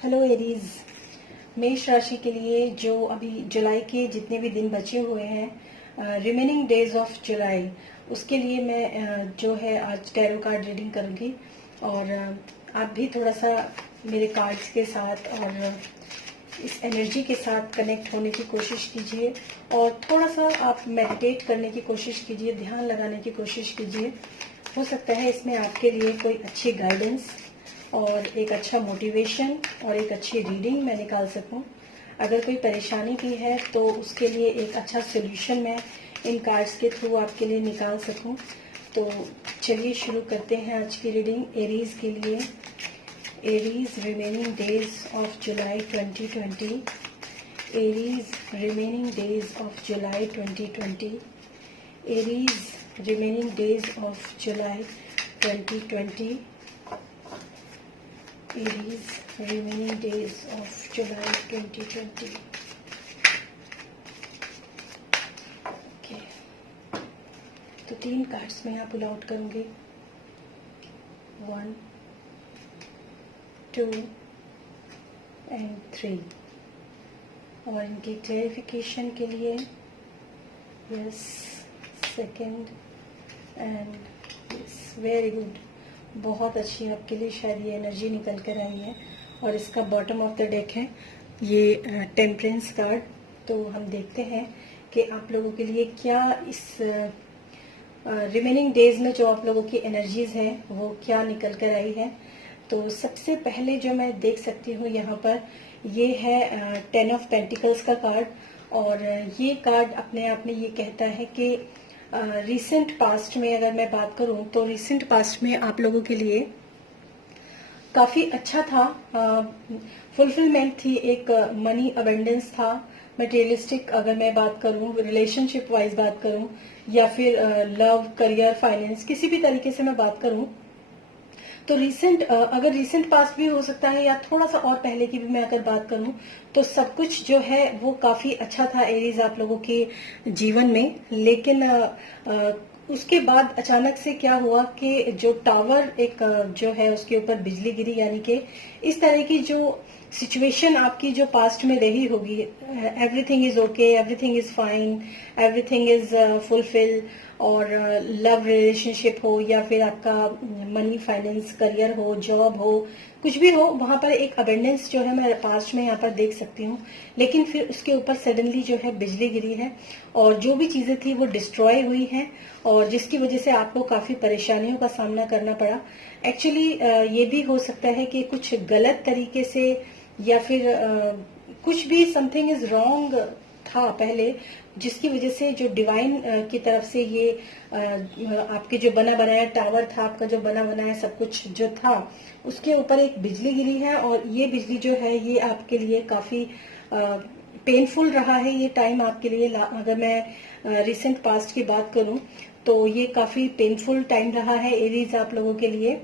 Hello Aries, मेष राशि के लिए जो अभी जुलाई के जितने भी दिन बचे हुए हैं, रिमेनिंग डेज ऑफ जुलाई, उसके लिए मैं जो है आज टैरो कार्ड रीडिंग करूंगी। और आप भी थोड़ा सा मेरे कार्ड्स के साथ और इस एनर्जी के साथ कनेक्ट होने की कोशिश कीजिए और थोड़ा सा आप मेडिटेट करने की कोशिश कीजिए, ध्यान लगाने की कोशिश कीजिए। हो सकता है इसमें आपके लिए कोई अच्छी गाइडेंस और एक अच्छा मोटिवेशन और एक अच्छी रीडिंग मैं निकाल सकूं। अगर कोई परेशानी भी है तो उसके लिए एक अच्छा सोल्यूशन मैं इन कार्ड्स के थ्रू आपके लिए निकाल सकूं। तो चलिए शुरू करते हैं आज की रीडिंग एरीज के लिए। Aries, remaining days of July 2020। Aries, remaining days of July 2020। Aries, remaining days of July 2020। Aries, remaining days of July 2020. Okay. तो 3 कार्ड्स मैं यहाँ पुल आउट करूंगी। 1, 2 एंड 3। और इनकी क्लैरिफिकेशन के लिए yes, second and yes, very good. बहुत अच्छी आपके लिए शायद ये एनर्जी निकल कर आई है। और इसका बॉटम ऑफ द डेक है ये टेम्परेंस कार्ड। तो हम देखते हैं कि आप लोगों के लिए क्या इस रिमेनिंग डेज में जो आप लोगों की एनर्जीज है वो क्या निकल कर आई है। तो सबसे पहले जो मैं देख सकती हूँ यहाँ पर, ये है 10 ऑफ पेंटिकल्स का कार्ड। और ये कार्ड अपने आप में ये कहता है कि रिसेंट पास्ट में अगर मैं बात करूं तो रिसेंट पास्ट में आप लोगों के लिए काफी अच्छा था, फुलफिलमेंट थी, एक मनी अबेंडेंस था, मटेरियलिस्टिक अगर मैं बात करूं, रिलेशनशिप वाइज बात करूं या फिर लव, करियर, फाइनेंस, किसी भी तरीके से मैं बात करूं तो रिसेंट, अगर रिसेंट पास्ट भी हो सकता है या थोड़ा सा और पहले की भी मैं अगर बात करूं तो सब कुछ जो है वो काफी अच्छा था एरीज आप लोगों के जीवन में। लेकिन उसके बाद अचानक से क्या हुआ कि जो टावर एक जो है उसके ऊपर बिजली गिरी, यानी कि इस तरह की जो सिचुएशन आपकी जो पास्ट में रही होगी, everything is okay, everything is fine, everything is fulfil, और लव रिलेशनशिप हो या फिर आपका मनी, फाइनेंस, करियर हो, जॉब हो, कुछ भी हो, वहां पर एक अबेंडेंस जो है मैं पास्ट में यहाँ पर देख सकती हूँ। लेकिन फिर उसके ऊपर सडनली जो है बिजली गिरी है और जो भी चीजें थी वो डिस्ट्रॉय हुई हैं और जिसकी वजह से आपको काफी परेशानियों का सामना करना पड़ा। एक्चुअली ये भी हो सकता है कि कुछ गलत तरीके से या फिर कुछ भी समथिंग इज रॉन्ग था पहले, जिसकी वजह से जो डिवाइन की तरफ से ये आपके जो बना बनाया टावर था, आपका जो बना बनाया सब कुछ जो था, उसके ऊपर एक बिजली गिरी है। और ये बिजली जो है ये आपके लिए काफी पेनफुल रहा है ये टाइम आपके लिए। अगर मैं रिसेंट पास्ट की बात करूं तो ये काफी पेनफुल टाइम रहा है एरीज आप लोगों के लिए।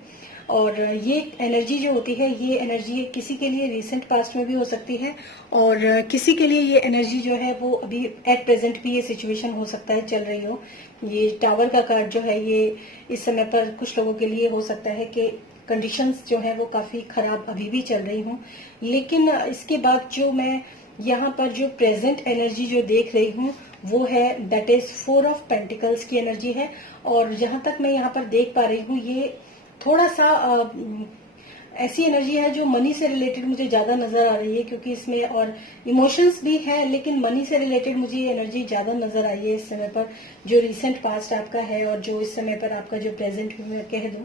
और ये एनर्जी जो होती है, ये एनर्जी किसी के लिए रिसेंट पास्ट में भी हो सकती है और किसी के लिए ये एनर्जी जो है वो अभी एट प्रेजेंट भी ये सिचुएशन हो सकता है चल रही हो। ये टावर का कार्ड जो है ये इस समय पर कुछ लोगों के लिए हो सकता है कि कंडीशंस जो है वो काफी खराब अभी भी चल रही हूँ। लेकिन इसके बाद जो मैं यहाँ पर जो प्रेजेंट एनर्जी जो देख रही हूँ वो है दैट इज 4 ऑफ पेंटिकल्स की एनर्जी है। और जहां तक मैं यहाँ पर देख पा रही हूँ ये थोड़ा सा ऐसी एनर्जी है जो मनी से रिलेटेड मुझे ज्यादा नजर आ रही है, क्योंकि इसमें और इमोशंस भी है लेकिन मनी से रिलेटेड मुझे ये एनर्जी ज्यादा नजर आई है इस समय पर, जो रिसेंट पास्ट आपका है और जो इस समय पर आपका जो प्रेजेंट में मैं कह दूं।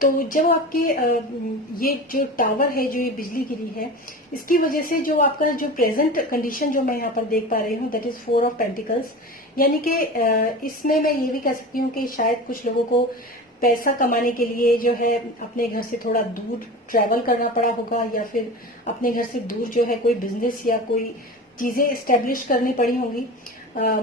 तो जब आपके ये जो टावर है, जो ये बिजली गिरी है, इसकी वजह से जो आपका जो प्रेजेंट कंडीशन जो मैं यहाँ पर देख पा रही हूँ दैट इज 4 ऑफ पेंटिकल्स। यानी कि इसमें मैं ये भी कह सकती हूँ कि शायद कुछ लोगों को पैसा कमाने के लिए जो है अपने घर से थोड़ा दूर ट्रैवल करना पड़ा होगा या फिर अपने घर से दूर जो है कोई बिजनेस या कोई चीजें एस्टेब्लिश करनी पड़ी होंगी।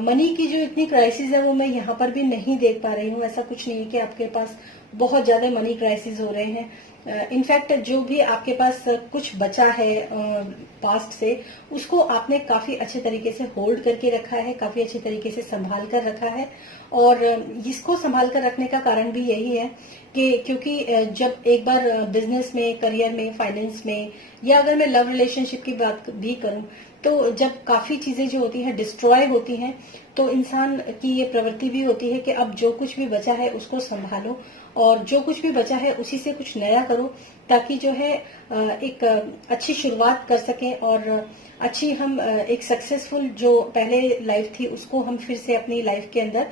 मनी की जो इतनी क्राइसिस है वो मैं यहाँ पर भी नहीं देख पा रही हूँ। ऐसा कुछ नहीं है कि आपके पास बहुत ज्यादा मनी क्राइसिस हो रहे हैं। इनफैक्ट जो भी आपके पास कुछ बचा है पास्ट से, उसको आपने काफी अच्छे तरीके से होल्ड करके रखा है, काफी अच्छे तरीके से संभाल कर रखा है। और इसको संभाल कर रखने का कारण भी यही है कि क्योंकि जब एक बार बिजनेस में, करियर में, फाइनेंस में, या अगर मैं लव रिलेशनशिप की बात भी करूं, तो जब काफी चीजें जो होती हैं डिस्ट्रॉय होती हैं, तो इंसान की ये प्रवृत्ति भी होती है कि अब जो कुछ भी बचा है उसको संभालो, और जो कुछ भी बचा है उसी से कुछ नया करो, ताकि जो है एक अच्छी शुरुआत कर सकें, और अच्छी हम एक सक्सेसफुल जो पहले लाइफ थी उसको हम फिर से अपनी लाइफ के अंदर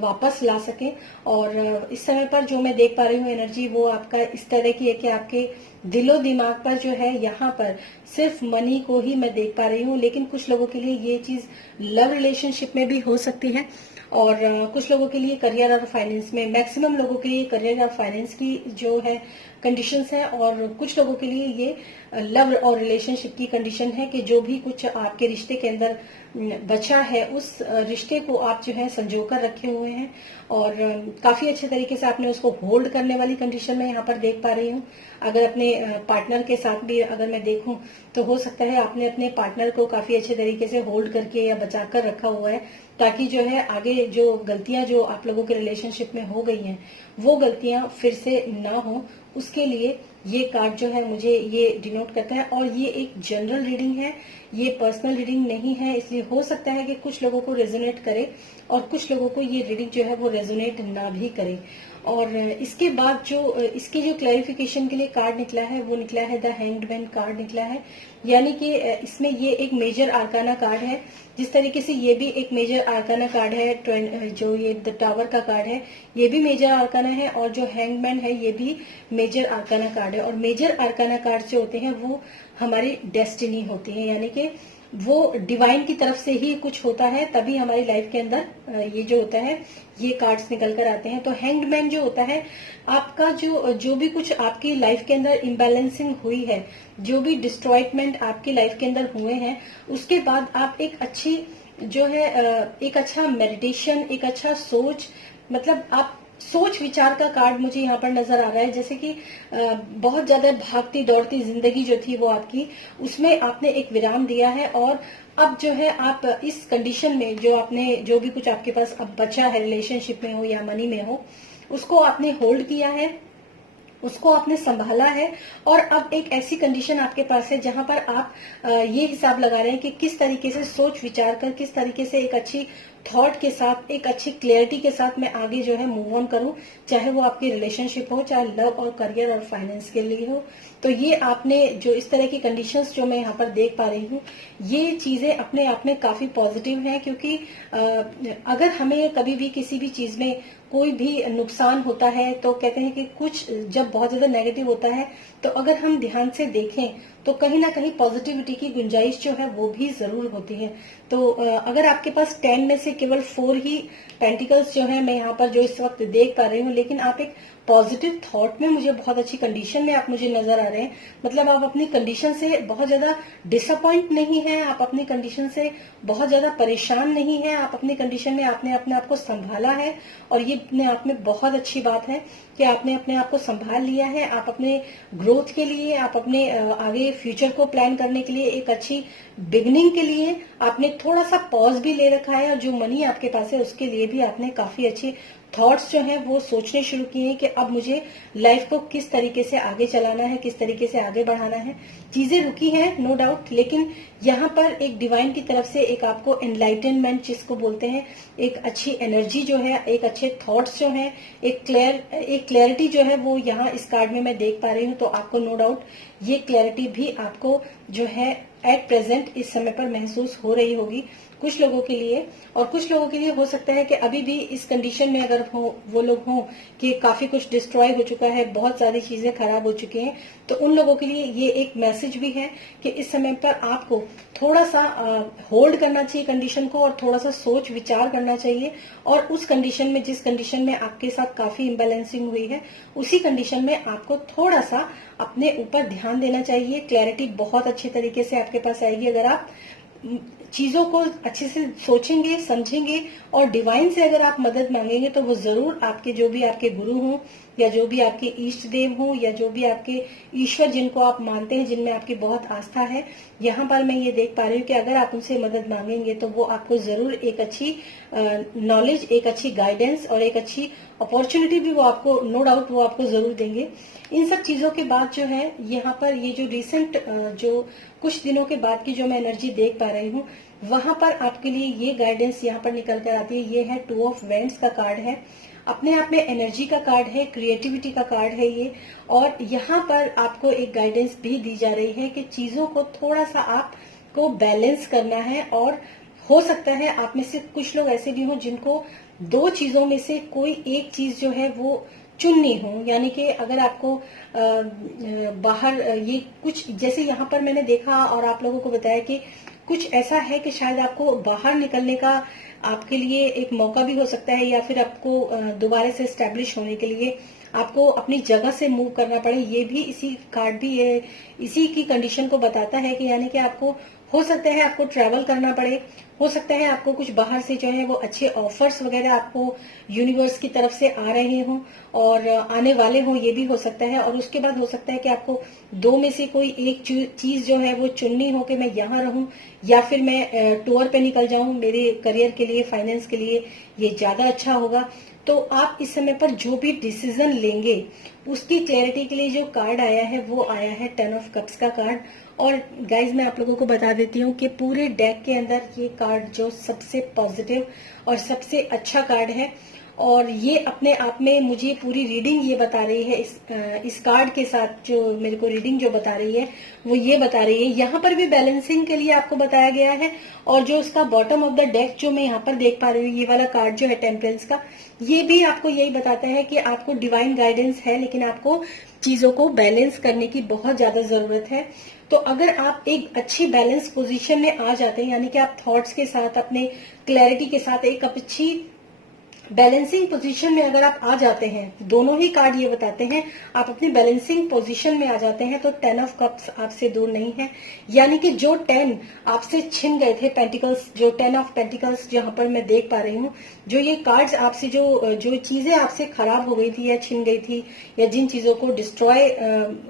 वापस ला सकें। और इस समय पर जो मैं देख पा रही हूँ एनर्जी, वो आपका इस तरह की है कि आपके दिलो दिमाग पर जो है यहाँ पर सिर्फ मनी को ही मैं देख पा रही हूँ, लेकिन कुछ लोगों के लिए ये चीज लव रिलेशनशिप में भी हो सकती है, और कुछ लोगों के लिए करियर और फाइनेंस में, मैक्सिमम लोगों के लिए करियर और फाइनेंस की जो है कंडीशंस है, और कुछ लोगों के लिए ये लव और रिलेशनशिप की कंडीशन है कि जो भी कुछ आपके रिश्ते के अंदर बचा है उस रिश्ते को आप जो है संजो कर रखे हुए हैं, और काफी अच्छे तरीके से आपने उसको होल्ड करने वाली कंडीशन में यहाँ पर देख पा रही हूँ। अगर अपने पार्टनर के साथ भी अगर मैं देखूं, तो हो सकता है आपने अपने पार्टनर को काफी अच्छे तरीके से होल्ड करके या बचा कर रखा हुआ है, ताकि जो है आगे जो गलतियां जो आप लोगों के रिलेशनशिप में हो गई हैं, वो गलतियां फिर से ना हो, उसके लिए ये कार्ड जो है मुझे ये डिनोट करता है। और ये एक जनरल रीडिंग है, ये पर्सनल रीडिंग नहीं है, इसलिए हो सकता है कि कुछ लोगों को रेजोनेट करे और कुछ लोगों को ये रीडिंग जो है वो रेजोनेट ना भी करे। और इसके बाद जो इसकी जो क्लैरिफिकेशन के लिए कार्ड निकला है, वो निकला है द हैंग्ड मैन कार्ड निकला है, यानी कि इसमें ये एक मेजर आर्काना कार्ड है। जिस तरीके से ये भी एक मेजर आर्काना कार्ड है, जो ये द टावर का कार्ड है, ये भी मेजर आर्काना है, और जो हैंगमैन है ये भी मेजर आर्काना कार्ड है। और मेजर आर्काना कार्ड जो होते हैं वो हमारी डेस्टिनी होती है, यानी कि वो डिवाइन की तरफ से ही कुछ होता है, तभी हमारी लाइफ के अंदर ये जो होता है ये कार्ड्स निकल कर आते हैं। तो हैंग्ड मैन जो होता है, आपका जो भी कुछ आपकी लाइफ के अंदर इम्बैलेंसिंग हुई है, जो भी डिस्ट्रॉयमेंट आपकी लाइफ के अंदर हुए हैं, उसके बाद आप एक अच्छी जो है एक अच्छा मेडिटेशन, एक अच्छा सोच, मतलब आप सोच विचार का कार्ड मुझे यहाँ पर नजर आ रहा है। जैसे कि बहुत ज्यादा भागती दौड़ती जिंदगी जो थी वो आपकी, उसमें आपने एक विराम दिया है, और अब जो है आप इस कंडीशन में जो आपने जो भी कुछ आपके पास अब बचा है, रिलेशनशिप में हो या मनी में हो, उसको आपने होल्ड किया है, उसको आपने संभाला है, और अब एक ऐसी कंडीशन आपके पास है जहां पर आप ये हिसाब लगा रहे हैं कि किस तरीके से सोच विचार कर, किस तरीके से एक अच्छी थॉट के साथ, एक अच्छी क्लैरिटी के साथ मैं आगे जो है मूव ऑन करूं, चाहे वो आपकी रिलेशनशिप हो, चाहे लव और करियर और फाइनेंस के लिए हो। तो ये आपने जो इस तरह की कंडीशंस जो मैं यहाँ पर देख पा रही हूँ, ये चीजें अपने आप में काफी पॉजिटिव हैं, क्योंकि अगर हमें कभी भी किसी भी चीज में कोई भी नुकसान होता है, तो कहते हैं कि कुछ जब बहुत ज्यादा नेगेटिव होता है, तो अगर हम ध्यान से देखें तो कहीं ना कहीं पॉजिटिविटी की गुंजाइश जो है वो भी जरूर होती है। तो अगर आपके पास 10 में से केवल 4 ही पेंटिकल्स जो है मैं यहाँ पर जो इस वक्त देख पा रही हूँ, लेकिन आप एक पॉजिटिव थॉट में, मुझे बहुत अच्छी कंडीशन में आप मुझे नजर आ रहे हैं। मतलब आप अपनी कंडीशन से बहुत ज्यादा डिसअपॉइंट नहीं है, आप अपनी कंडीशन से बहुत ज्यादा परेशान नहीं है, आप अपनी कंडीशन में आपने अपने आप को संभाला है, और ये अपने आप में बहुत अच्छी बात है कि आपने अपने आप को संभाल लिया है। आप अपने ग्रोथ के लिए, आप अपने आगे फ्यूचर को प्लान करने के लिए, एक अच्छी बिगनिंग के लिए आपने थोड़ा सा पॉज भी ले रखा है, और जो मनी आपके पास है उसके लिए भी आपने काफी अच्छी थॉट्स जो हैं वो सोचने शुरू किए हैं कि अब मुझे लाइफ को किस तरीके से आगे चलाना है, किस तरीके से आगे बढ़ाना है। चीजें रुकी हैं नो डाउट, लेकिन यहाँ पर एक डिवाइन की तरफ से एक आपको एनलाइटनमेंट जिसको बोलते हैं, एक अच्छी एनर्जी जो है, एक अच्छे थॉट्स जो हैं, एक क्लैरिटी जो है वो यहाँ इस कार्ड में मैं देख पा रही हूँ। तो आपको नो डाउट ये क्लैरिटी भी आपको जो है एट प्रेजेंट इस समय पर महसूस हो रही होगी कुछ लोगों के लिए। और कुछ लोगों के लिए हो सकता है कि अभी भी इस कंडीशन में अगर वो लोग हों कि काफी कुछ डिस्ट्रॉय हो चुका है, बहुत सारी चीजें खराब हो चुकी हैं, तो उन लोगों के लिए ये एक मैसेज भी है कि इस समय पर आपको थोड़ा सा होल्ड करना चाहिए कंडीशन को, और थोड़ा सा सोच विचार करना चाहिए, और उस कंडीशन में, जिस कंडीशन में आपके साथ काफी इम्बैलेंसिंग हुई है, उसी कंडीशन में आपको थोड़ा सा अपने ऊपर ध्यान देना चाहिए। क्लैरिटी बहुत अच्छे तरीके से आपके पास आएगी अगर आप चीजों को अच्छे से सोचेंगे, समझेंगे, और डिवाइन से अगर आप मदद मांगेंगे तो वो जरूर आपके जो भी आपके गुरु हों या जो भी आपके इष्ट देव हो या जो भी आपके ईश्वर जिनको आप मानते हैं, जिनमें आपकी बहुत आस्था है, यहाँ पर मैं ये देख पा रही हूँ कि अगर आप उनसे मदद मांगेंगे तो वो आपको जरूर एक अच्छी नॉलेज, एक अच्छी गाइडेंस और एक अच्छी अपॉर्चुनिटी भी वो आपको, नो डाउट वो आपको जरूर देंगे। इन सब चीजों के बाद जो है यहाँ पर ये जो रिसेंट जो कुछ दिनों के बाद की जो मैं एनर्जी देख पा रही हूँ, वहां पर आपके लिए ये गाइडेंस यहाँ पर निकल कर आती है। ये है 2 ऑफ वेंट्स का कार्ड है, अपने आप में एनर्जी का कार्ड है, क्रिएटिविटी का कार्ड है ये। और यहाँ पर आपको एक गाइडेंस भी दी जा रही है कि चीजों को थोड़ा सा आपको बैलेंस करना है। और हो सकता है आप में से कुछ लोग ऐसे भी हों जिनको 2 चीजों में से कोई एक चीज जो है वो चुननी हो। यानी कि अगर आपको बाहर ये कुछ, जैसे यहाँ पर मैंने देखा और आप लोगों को बताया कि कुछ ऐसा है कि शायद आपको बाहर निकलने का आपके लिए एक मौका भी हो सकता है, या फिर आपको दोबारा से एस्टेब्लिश होने के लिए आपको अपनी जगह से मूव करना पड़े। ये भी इसी कार्ड भी ये इसी की कंडीशन को बताता है कि यानी कि आपको हो सकता है आपको ट्रैवल करना पड़े, हो सकता है आपको कुछ बाहर से जो है वो अच्छे ऑफर्स वगैरह आपको यूनिवर्स की तरफ से आ रहे हों और आने वाले हों, ये भी हो सकता है। और उसके बाद हो सकता है कि आपको 2 में से कोई एक चीज जो है वो चुननी हो कि मैं यहाँ रहूं या फिर मैं टूर पे निकल जाऊं, मेरे करियर के लिए, फाइनेंस के लिए ये ज्यादा अच्छा होगा। तो आप इस समय पर जो भी डिसीजन लेंगे उसकी क्लैरिटी के लिए जो कार्ड आया है वो आया है 10 ऑफ कप्स का कार्ड। और गाइज मैं आप लोगों को बता देती हूँ कि पूरे डेक के अंदर ये कार्ड जो सबसे पॉजिटिव और सबसे अच्छा कार्ड है, और ये अपने आप में मुझे पूरी रीडिंग ये बता रही है। इस कार्ड के साथ जो मेरे को रीडिंग जो बता रही है वो ये बता रही है, यहाँ पर भी बैलेंसिंग के लिए आपको बताया गया है। और जो उसका बॉटम ऑफ द डेक जो मैं यहाँ पर देख पा रही हूँ, ये वाला कार्ड जो है टेम्परेंस का, ये भी आपको यही बताता है कि आपको डिवाइन गाइडेंस है, लेकिन आपको चीजों को बैलेंस करने की बहुत ज्यादा जरूरत है। तो अगर आप एक अच्छी बैलेंस पोजीशन में आ जाते हैं, यानी कि आप थॉट्स के साथ, अपने क्लैरिटी के साथ एक अच्छी बैलेंसिंग पोजीशन में अगर आप आ जाते हैं, दोनों ही कार्ड ये बताते हैं आप अपनी बैलेंसिंग पोजीशन में आ जाते हैं, तो 10 ऑफ कप्स आपसे दूर नहीं है। यानी कि जो 10 आपसे छिन गए थे पेंटिकल्स, जो 10 ऑफ पेंटिकल्स जहां पर मैं देख पा रही हूँ, जो ये कार्ड्स आपसे जो चीजें आपसे खराब हो गई थी या छिन गई थी, या जिन चीजों को डिस्ट्रॉय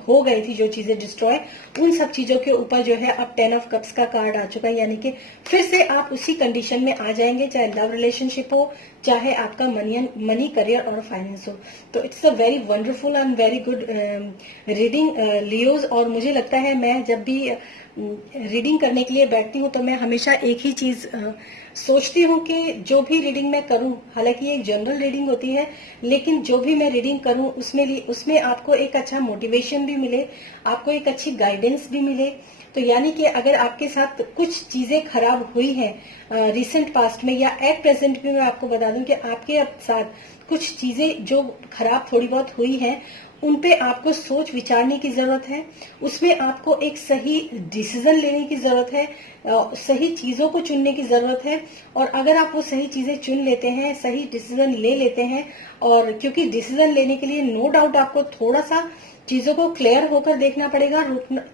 हो गई थी, जो चीजें डिस्ट्रॉय, उन सब चीजों के ऊपर जो है अब 10 ऑफ कप्स का कार्ड आ चुका है। यानी कि फिर से आप उसी कंडीशन में आ जाएंगे, चाहे लव रिलेशनशिप हो, चाहे आपका मनी, करियर और फाइनेंस हो। तो it's a very wonderful and very good reading Leos. और मुझे लगता है मैं जब भी रीडिंग करने के लिए बैठती हूँ तो मैं हमेशा एक ही चीज सोचती हूँ कि जो भी रीडिंग मैं करूँ, हालांकि ये एक जनरल रीडिंग होती है, लेकिन जो भी मैं रीडिंग करूँ उसमें आपको एक अच्छा मोटिवेशन भी मिले, आपको एक अच्छी गाइडेंस भी मिले। तो यानी कि अगर आपके साथ कुछ चीजें खराब हुई हैं रिसेंट पास्ट में या एट प्रेजेंट भी, मैं आपको बता दूं कि आपके साथ कुछ चीजें जो खराब थोड़ी बहुत हुई हैं, उन पे आपको सोच विचारने की जरूरत है, उसमें आपको एक सही डिसीजन लेने की जरूरत है, सही चीजों को चुनने की जरूरत है। और अगर आप वो सही चीजें चुन लेते हैं, सही डिसीजन ले लेते हैं, और क्योंकि डिसीजन लेने के लिए नो डाउट आपको थोड़ा सा चीजों को क्लियर होकर देखना पड़ेगा,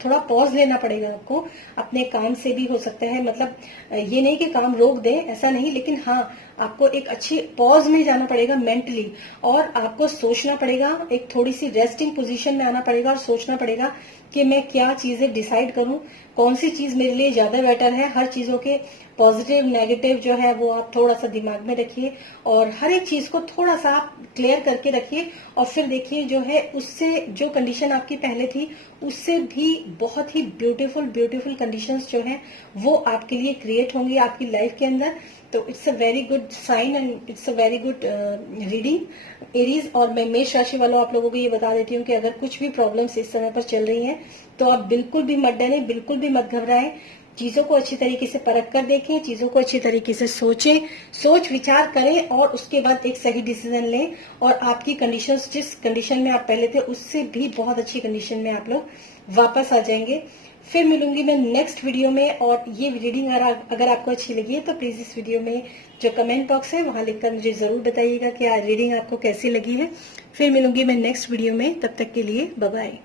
थोड़ा पॉज लेना पड़ेगा आपको, अपने काम से भी हो सकता है, मतलब ये नहीं कि काम रोक दें, ऐसा नहीं, लेकिन हाँ आपको एक अच्छी पॉज में जाना पड़ेगा मेंटली, और आपको सोचना पड़ेगा, एक थोड़ी सी रेस्टिंग पोजीशन में आना पड़ेगा और सोचना पड़ेगा कि मैं क्या चीजें डिसाइड करूं, कौन सी चीज मेरे लिए ज्यादा बेटर है। हर चीजों के पॉजिटिव नेगेटिव जो है वो आप थोड़ा सा दिमाग में रखिए, और हर एक चीज को थोड़ा सा आप क्लियर करके रखिए, और फिर देखिए जो है उससे जो कंडीशन आपकी पहले थी उससे भी बहुत ही ब्यूटीफुल कंडीशंस जो हैं वो आपके लिए क्रिएट होंगी आपकी लाइफ के अंदर। तो it's a very good sign and it's a very good reading Aries. और मैं मेष राशि वालों आप लोगों को ये बता देती हूँ कि अगर कुछ भी प्रॉब्लम्स इस समय पर चल रही हैं तो आप बिल्कुल भी मत डरें, बिल्कुल भी मत घबराएं, चीजों को अच्छी तरीके से परख कर देखें, चीजों को अच्छी तरीके से सोचें, सोच विचार करें, और उसके बाद एक सही डिसीजन लें, और आपकी कंडीशंस जिस कंडीशन में आप पहले थे उससे भी बहुत अच्छी कंडीशन में आप लोग वापस आ जाएंगे। फिर मिलूंगी मैं नेक्स्ट वीडियो में, और ये रीडिंग अगर आपको अच्छी लगी है तो प्लीज इस वीडियो में जो कमेंट बॉक्स है वहां लिखकर मुझे जरूर बताइएगा कि रीडिंग आपको कैसी लगी है। फिर मिलूंगी मैं नेक्स्ट वीडियो में, तब तक के लिए बाय बाय।